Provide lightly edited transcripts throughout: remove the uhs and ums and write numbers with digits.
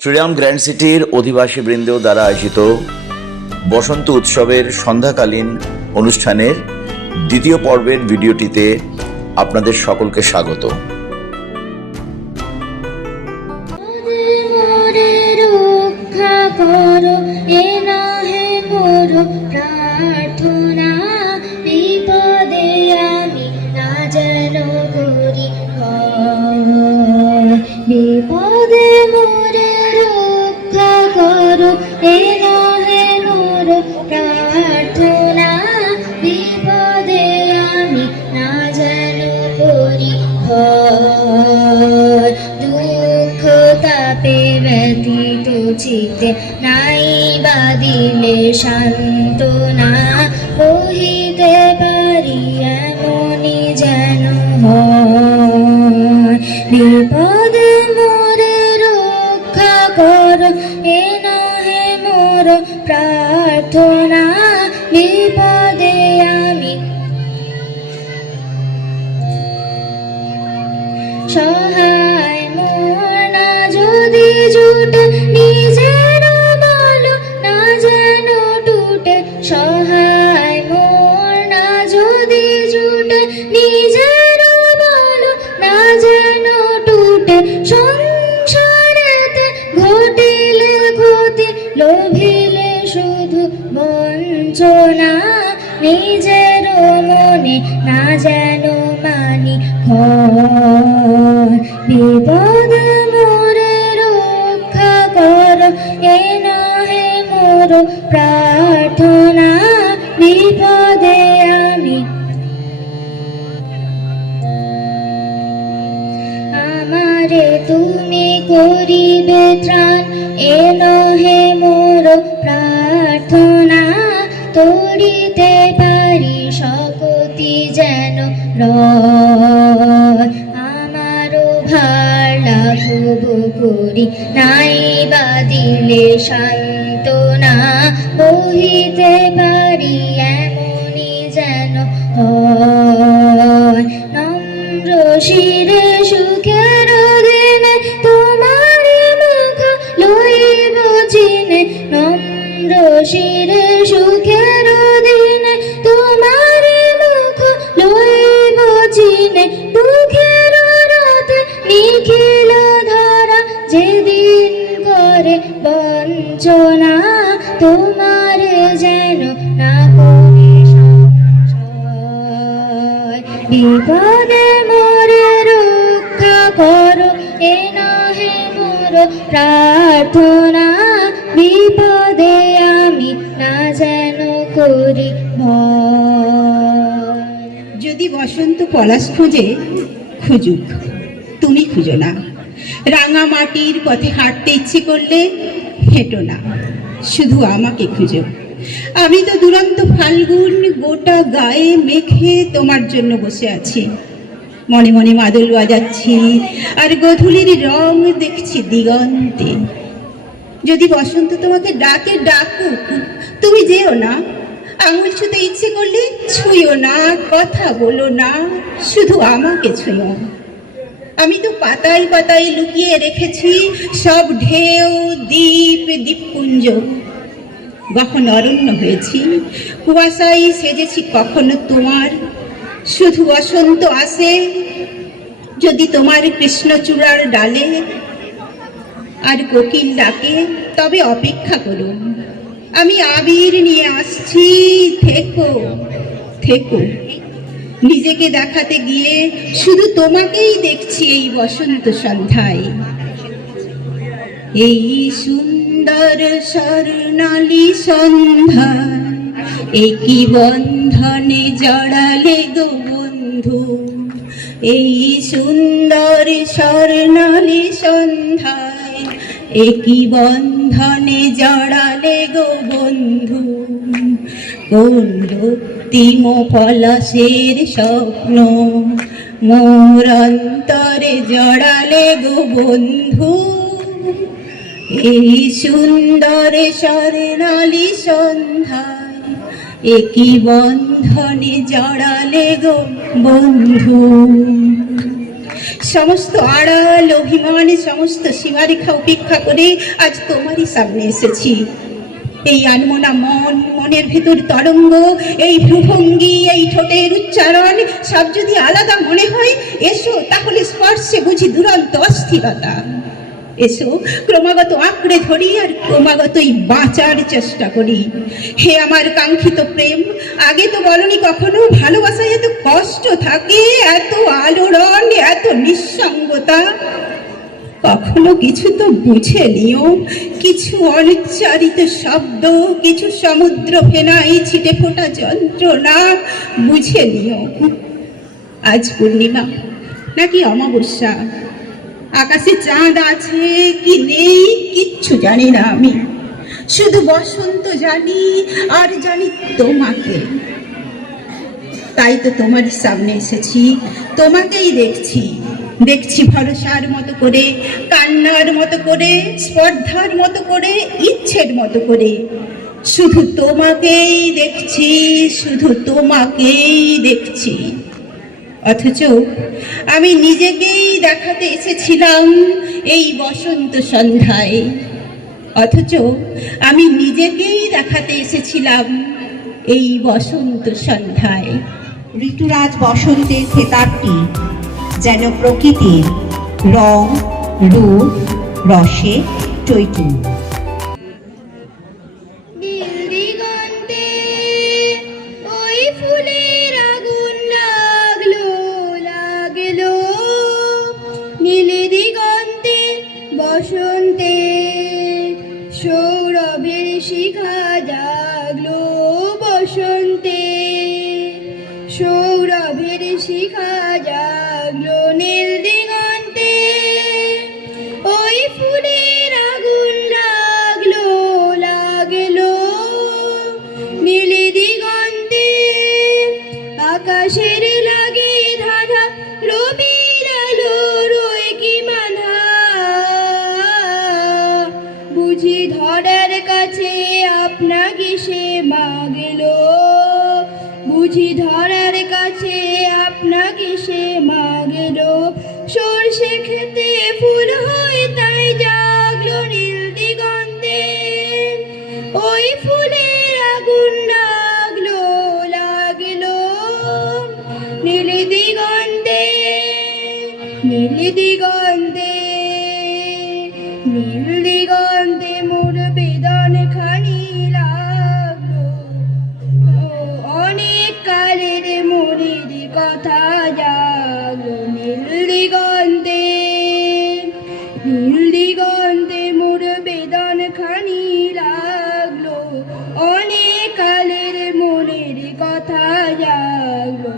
Shriram grand সিটির অধিবাসী বৃন্দ দ্বারা আয়োজিত বসন্ত উৎসবের সন্ধ্যাকালীন অনুষ্ঠানের দ্বিতীয় পর্বের ভিডিওটিতে আপনাদের সকলকে স্বাগত। বিপদে মোরে রক্ষা করো, এ নহে মোর প্রার্থনা। বিপদে আমি না যেন করি ভয়। দুঃখ তাপে ব্যথিত চিত্তে নাই বা দিলে সান্ত্বনা। কহিতে পারি এমনই যেন হয়। বিপদে মোরে রক্ষা করো, এ নহে মোর প্রার্থনা। বিপদে আমি সহায় মোর না যদি জুটে, নিজের বলো না যেন টুটে। সহায় মোর না যদি জুটে, নিজের বলো না যেন টুটে। সংসারেতে ঘটিলে ক্ষতি, লোভিলে শুধু বঞ্চনা। নিজের মনে না যেন মানি ক্ষয়। বিপদে মোরে রক্ষা করো, এ নহে মোর প্রার্থনা। বিপদে আমি আমারে তুমি করিবে ত্রাণ, এ নহে মোর প্রার্থনা। তরিতে পারি শক্তি যেন রয়। আমারও ভার লাঘব করি, নাই বা দিলে সান্ত্বনা। বহিতে পারি এমনই যেন হয়। নম্র শিরে সুখের দিনে তোমারি মুখ লইব চিনে। নম্র শিরে সুখের দিনে তোমারি মুখ লইব চিনে। দুঃখের রাতে নিখিল ধরা, যেদিন করে বঞ্চনা। তোমার যেন না করি সংশয়। বিপদে মোরে রক্ষা করো, এ নহে মোর প্রার্থনা। বিপদে আমি না যেন করি ভয়। যদি বসন্ত পলাশ খোঁজে, খুঁজুক, তুমি খুঁজো না। রাঙা মাটির পথে হাঁটতে ইচ্ছে করলে হেঁটো না, শুধু আমাকে খুঁজো। আমি তো দুরন্ত ফাল্গুন, গোটা গায়ে মেখে তোমার জন্য বসে আছি। মনে মনে মাদল বাজাচ্ছি, আর গোধূলির রং দেখছি দিগন্তে। যদি বসন্ত তোমাকে ডাকে, ডাকুক, তুমি যেও না। আঙুল ছুঁতে ইচ্ছে করলে ছুঁয়ো না, কথা বলো না, শুধু আমাকে ছুঁয়ো। আমি তো পাতায় পাতায় লুকিয়ে রেখেছি সব ঢেউ, দ্বীপ, দ্বীপপুঞ্জ। কখন অরণ্য হয়েছি, কুয়াশায় সেজেছি কখনো তোমার। শুধু বসন্ত আসে যদি তোমার কৃষ্ণচূড়ার ডালে, আর কোকিল ডাকে, তবে অপেক্ষা করো। আমি আবির নিয়ে আসছি, থেকো থেকো। নিজেকে দেখাতে গিয়ে শুধু তোমাকেই দেখছি এই বসন্ত সন্ধ্যায়। এই সুন্দর স্বর্ণালী সন্ধ্যা, একই বন্ধনে জড়ালে গো বন্ধু। এই সুন্দর স্বর্ণালী সন্ধ্যায়, একই বন্ধনে জড়ালে গো বন্ধু। কোন রক্তিম পলাশের স্বপ্ন মোর অন্তরে জড়ালে গো বন্ধু। এই সুন্দর স্বর্ণালী সন্ধ্যায়, একই বন্ধনে জড়ালে গো বন্ধু। সমস্ত আড়াল অভিমান, সমস্ত সীমারেখা উপেক্ষা করে আজ তোমারই সামনে এসেছি। এই আনমনা মন, মনের ভেতর তরঙ্গ, এই ভ্রুভঙ্গি, এই ঠোঁটের উচ্চারণ সব যদি আলাদা মনে হয়, এসো, তাহলে স্পর্শে বুঝি দুরন্ত অস্থিরতা। এসো, ক্রমাগত আঁকড়ে ধরি আর ক্রমাগতই বাঁচার চেষ্টা করি। হে আমার কাঙ্ক্ষিত প্রেম, আগে তো বলনি কখনো ভালোবাসায় এত কষ্ট থাকে, এত আলোড়ন, এত নিঃসঙ্গতা। কখনো কিছু তো বুঝে নিও, কিছু অনুচ্চারিত শব্দ, কিছু সমুদ্র ফেনাই ছিটে ফোটা যন্ত্রণা বুঝে নিও। আজ পূর্ণিমা নাকি অমাবস্যা, আকাশে চাঁদ আছে কি নেই কিচ্ছু জানি না আমি, শুধু বসন্ত জানি আর জানি তোমাকে। তাই তো তোমারই সামনে এসেছি, তোমাকেই দেখছি, দেখছি ভরসার মতো করে, কান্নার মতো করে, স্পর্ধার মতো করে, ইচ্ছের মতো করে। শুধু তোমাকেই দেখছি, শুধু তোমাকেই দেখছি। অথচ আমি নিজেকেই দেখাতে এসেছিলাম এই বসন্ত সন্ধ্যায়, অথচ আমি নিজেকেই দেখাতে এসেছিলাম এই বসন্ত সন্ধ্যায়। ঋতুরাজ বসন্তের খেতাবটি যেন প্রকৃতির রং, রূপ, রসে টইটুম্বর। নীল দিগন্তে ওই ফুলের আগুন লাগলো লাগলো, নীল দিগন্তে বসন্তে সৌরভের শিখা জাগলো, বসন্তে সৌরভের শিখা জাগলো। নীল দিগন্তে ওই ফুলের আগুন লাগলো লাগলো, নীল দিগন্তে আকাশের লাগে ধাঁধা, রবির আলো রয়ে কি মানা, বুঝি ধরার কাছে আপনাকে সে মাগলো, বুঝি ধরার কাছে আপনাকে সে মাগলো। সরষে খেতে ফুল হয়ে তাই জাগলো নীল দিগন্তে, ওই ফুলের আগুন লাগলো লাগলো, নীল দিগন্তে নীল দিগন্তে নীল দিগন্তে মোর বেদন খানি লাগলো, অনেক কালের মনের কথা জাগলো। নীল দিগন্তে নীল দিগন্তে মোর বেদন খানি লাগলো, অনেক কালের মনের কথা জাগলো।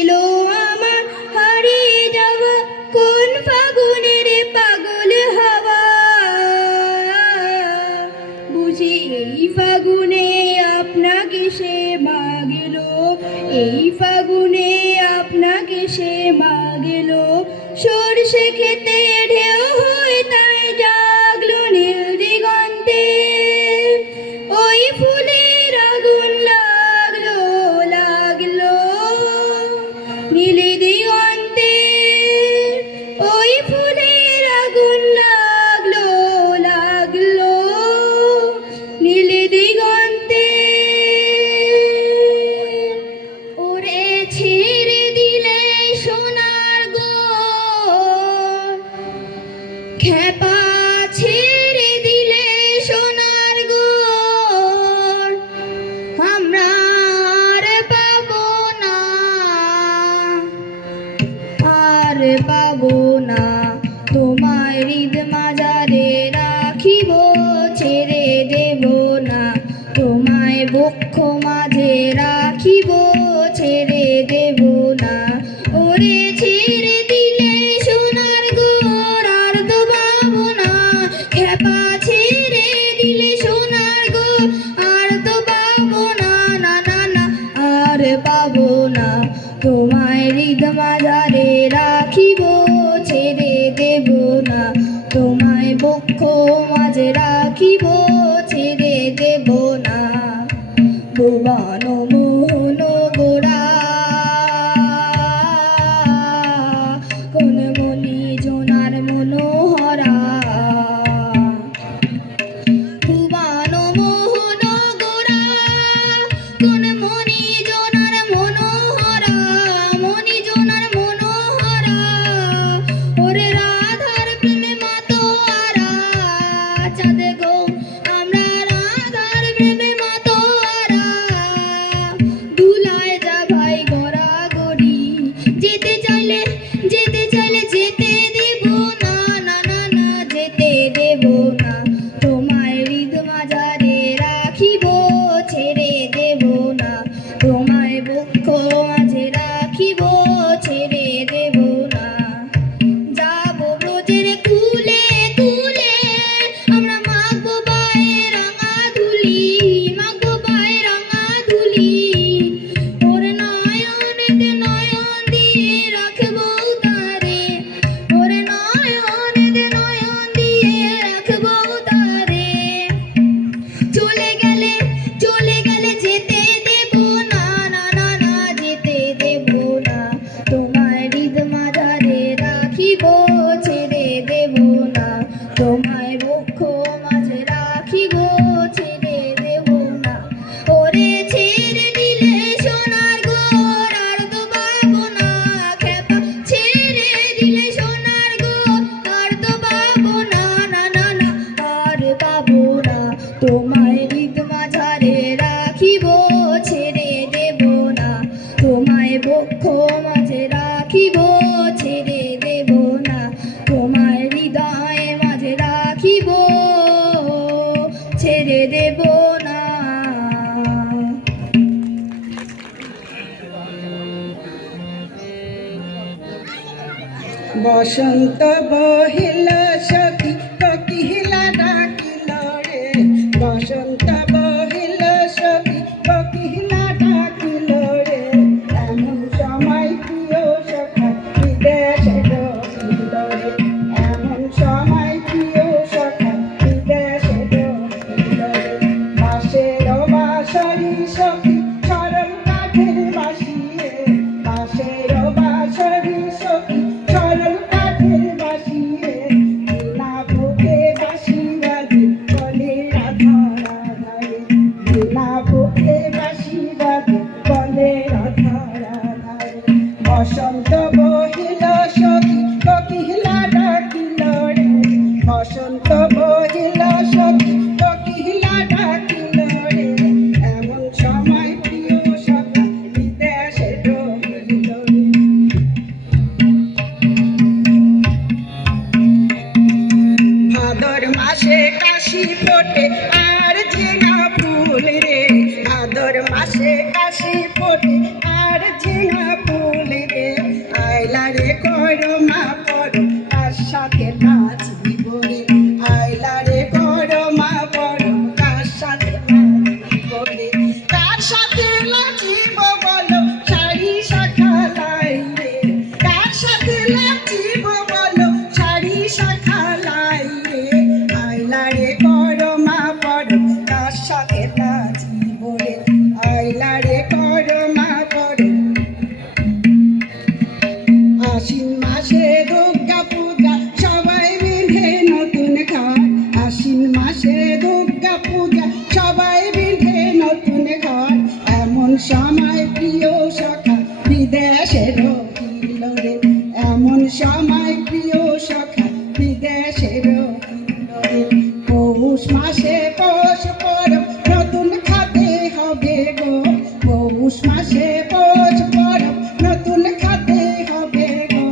এলো আমার হারিয়ে যাওয়া কোন ফাগুনের পাগল হাওয়া, বুঝি এই ফাগুনে আপনাকে সে মাগলো, এই ফাগুনে আপনাকে সে মাগলো। সরষে খেতে ঢেউ হয়ে তাই জাগলো নীল দিগন্তে, ওই ফুলের আগুন লাগলো লাগলো, নীল দিগন্তে ওই ফুলের আগুন লাগলো লাগলো, নীল দিগন্তে। ওরে ছেড়ে দিলে সোনার গো, খেপা ছেড়ে দিলে সোনার গো, আমরা আর পাবো না, আর পাবো না। তোমায় হৃদ মাজারে রাখিব, ছেড়ে দেব না, তোমায় বক্ষ মাঝে রাখিব, ছেড়ে দেব না। ওরে ছেড়ে দিলে সোনার গো, আর তো পাবো না, খেপা ছেড়ে দিলে সোনার গো, আর তো পাবো না, না না না, আর পাবো না। তোমায় হৃদ মাজারে রাখিব, ছেড়ে দেব না, তোমায় বক্ষ মাঝে রাখিব, ছেড়ে দেব না। ভুবন মোহন গোড়া কোন দেব না, তোমায় হৃদ মাঝারে রাখিব, ছেড়ে দেব না, তোমায় বক্ষ মাঝে রাখিব, ছেড়ে দেব না। যাব ব্রজের কুলে কুলে, আমরা মাখবো পায়ে রাঙা ধুলি, মাখবো পায়ে রাঙা ধুলি, ওর নয়নেতে নয়ন দিয়ে রাখবো তারে, ওর নয়নেতে নয়ন দিয়ে রাখবো তারে। চলে গেলে যেতে দেব না, না না না যেতে দেব না, তোমায় হৃদ মাঝারে রাখিব, ছেড়ে দেব না, তোমায় বক্ষ মাঝে রাখিব, ছেড়ে দেব না। ওরে ছেড়ে দিলে সোনার গোর আর তো পাবো না খেপা, ছেড়ে দিলে সোনার গোর আর তো পাবো না, না না না আর পাবো না, তোমায় হৃদ মাঝারে রাখিব, ছেড়ে দেব না, তোমায় বক্ষ মাঝে রাখিব, ছেড়ে দেব না, তোমায় হৃদয় মাঝে রাখিব, ছেড়ে দেব না। বসন্ত বহিল সখী কোকিলা ডাকিল রে, বসন্ত বহিল সখী কোকিলা ডাকিল রে, এমন সময় প্রিয় সখা বিদেশে ডকিল রে, এমন সময় প্রিয় সখা বিদেশে ডকিল রে। বাঁশের বাঁশরি সখী সরল কাঠের বাঁশি রে, বাঁশের বাঁশরি সখী সরল কাঠের বাঁশি রে, বিনা বুকে বাঁশি বাজে বলে রাধা রাধা রে, বিনা বুকে বাঁশি বাজে বলে রাধা রাধা রে। বসন্ত বহিল সখী কোকিলা ডাকিল রে, বসন্ত বহিল সখী কোকিলা ডাকিল রে, এমন সময় প্রিয় সখা বিদেশে ডকিল রে। ভাদর মাসে কাশি ফোটে আর ঝিঙা ফুল রে, ভাদর মাসে কাশি ফোটে আর ঝিঙা ফুল রে, আইলা রে করমা পড়ো তার সাথে নাচিব রে, আইলা রে করমা পড়ো তার সাথে নাচিব রে, তার সাথে নাচিব বলো শাড়ি শাখা লাই রে, তার সাথে নাচিব বলো শাড়ি শাখা লাই রে, আইলা রে করমা পড়ো তার সাথে নাচিব রে, আইলা রে করমা পড়ো। আশ্বিন মাসে দুর্গা পূজা সবাই বিঁধে নতুন ঘর, আশ্বিন মাসে দুর্গা পূজা সবাই বিঁধে নতুন ঘর, এমন সময় প্রিয় সখা বিদেশে রহিল রে, এমন সময় প্রিয় সখা বিদেশে রহিল রে। পৌষ মাসে পৌষ পরব নতুন খাতে হবে গো, পৌষ মাসে পৌষ পরব নতুন খাতে হবে গো,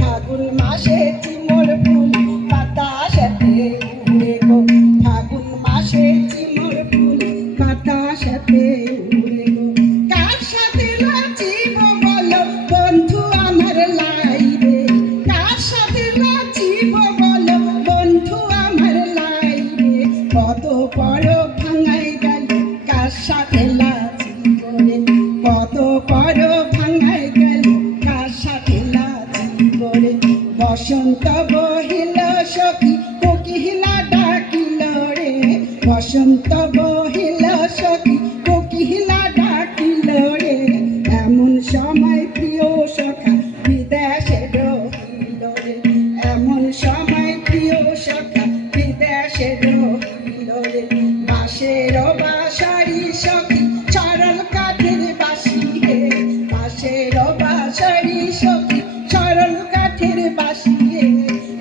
ফাগুন মাসে চিমর ফুল বাতাসেতে উড়ে গো, ফাগুন মাসে চিমর ফুল বাতাসেতে উড়ে গো। কার সাথে নাচিব বলো বন্ধু আমার লাই রে, কার সাথে নাচিব বলো বন্ধু আমার লাই রে, কত বড় ভাঙাই গেল কার সাথে নাচিব রে, কত বড় ভাঙাই গেল কার সাথে নাচিব রে। বসন্ত বহিল সখী কোকিলা ডাকিল রে, বসন্ত বহিল সখী কোকিলা ডাকিল রে, এমন সময় প্রিয় সখা বিদেশে রহিল রে, এমন সময় প্রিয় সখা বিদেশে রহিল রে। বাঁশের বাঁশরি সখী সরল কাঠের বাঁশি রে, বাঁশের বাঁশরি সখী সরল কাঠের বাঁশি রে,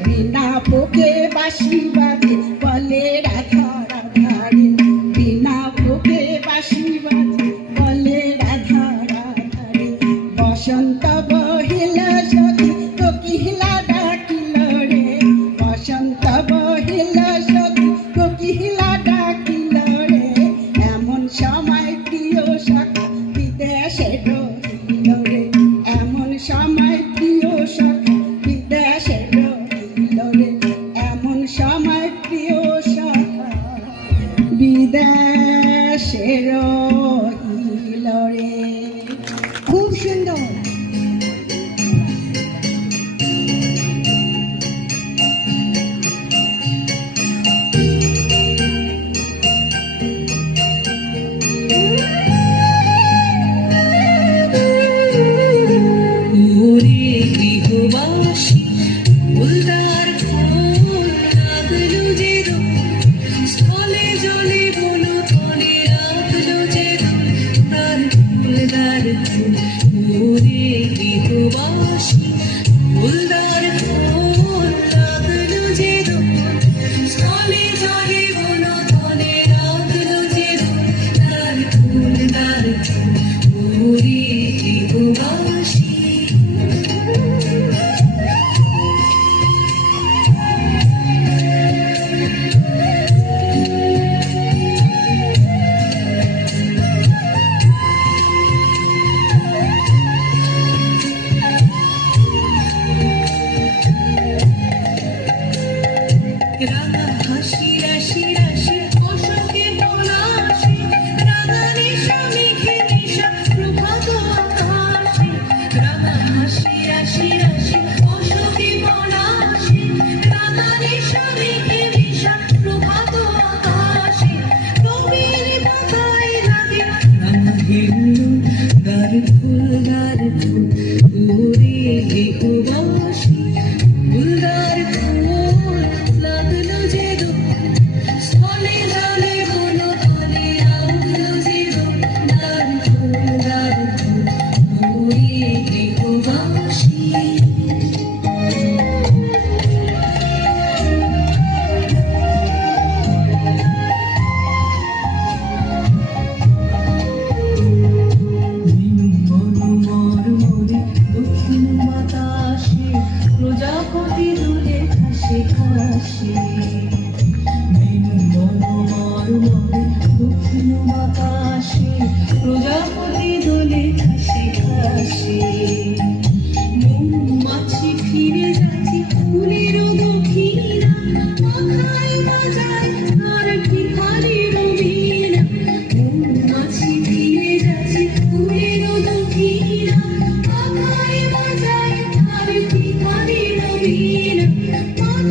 বিনা বুকে বাঁশি বাজে বলে রাধা রাধা রে, বিনা বুকে বাঁশি বাজে বলে রাধা রাধা রে। বসন্ত বহিল সখী কোকিলা ডাকিল রে, বসন্ত বহিল রহিল রে। খুব সুন্দর।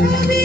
Thank you.